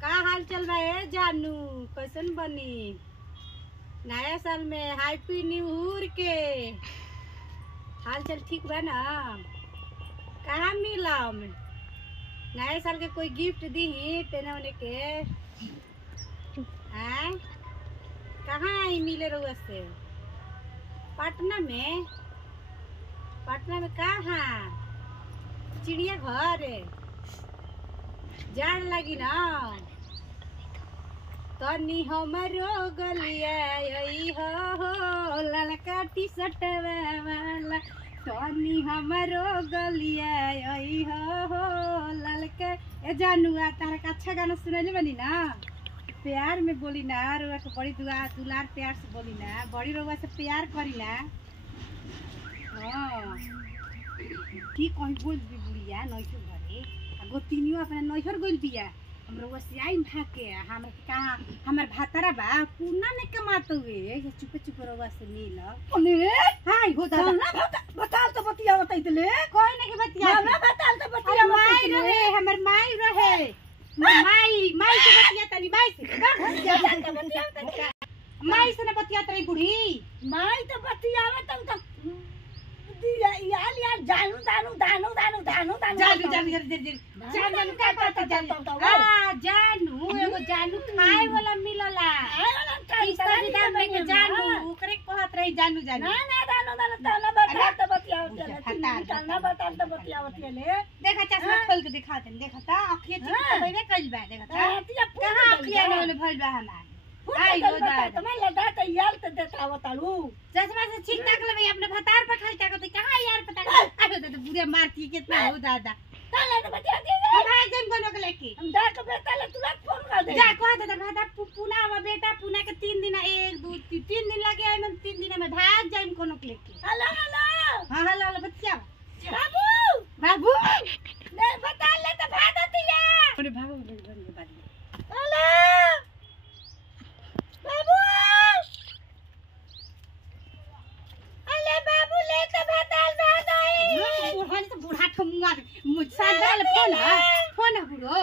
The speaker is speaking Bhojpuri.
का हाल चल रहा है जानू? कैसन बनी नया साल में? हैप्पी न्यू ईयर के हाल चल ठीक बा ना? कहाँ मिला हमें नया साल के कोई गिफ्ट दी तेने होने के? हैं कहाँ आई मिले रहुआ से? पटना में? पटना में कहाँ? चिड़िया घर जान लगी ना? तनी हमरो गलिया हो ललका टी शर्ट वाला, तनी हमरो गलिया हो ललका। ए जानू तारा का अच्छा गाना सुनले बनी ना? प्यार में बोली ना, रुआ के बड़ी दुलार प्यार से बोली ना, बड़ी रुआ से प्यार करी ना। हाँ की कहीं बोल दी बुढ़िया नैहर घरे गोतिनियो अपना नैहर गोल दिया हमरा वसियाई भाके हमर कहा हमर भातरा बा पूना में कमात हुए ये चुप चुप रवा से मिल ओने हाय हो दादा ना बताल तो बतिया बताइतले कोई नहीं के बतिया ना बताल तो बतिया माई रहे हमर माई रहे माई से बतिया तनी माई से माई से ना बतिया तरी बुढ़ी माई तो बतियावे तब यार जानू जानू जानू जानू जानू जानू जानू का पता जानू एगो जानू खाए वाला मिलला इसका विदा में के जानू ओकरे कहत रही जानू जानू ना ना जानू जानू ताना बता तो बतियावत ताना बता तो बतियावत ले देखा चश्मा खोल के दिखा दे देखा ता अखिया ठीक होइबे कइल बा देखा ता कहां अखिया वाले भइल बा हमार आई हो दादा तुम्हें लगा तो यार तो देता बतालू चश्मा से ठीक ठाक लगे अपने भतार पर खाई ताको तो कहां यार पता अरे दादा बुरे मारती कितना हो दादा ताला तो बतिया दे हम आ जम कोनो के लेके हम जा के बेटा तुरंत फोन कर दे जा कह दादा भादा पुना वा बेटा पुना के 3 दिन 1 2 3 दिन लगे आई हम 3 दिन में भाग जाइम कोनो के लेके हेलो हेलो हां हेलो हेलो बतिया बाबू बाबू ले बता ले तो भादा दिया अरे बाबू बन के बाद हेलो बाबू अले बाबू ले तो बताल भाग आई बुढ़ा तो बुढ़ा ठमुआ मुझसा डाल फोन है बुढ़ो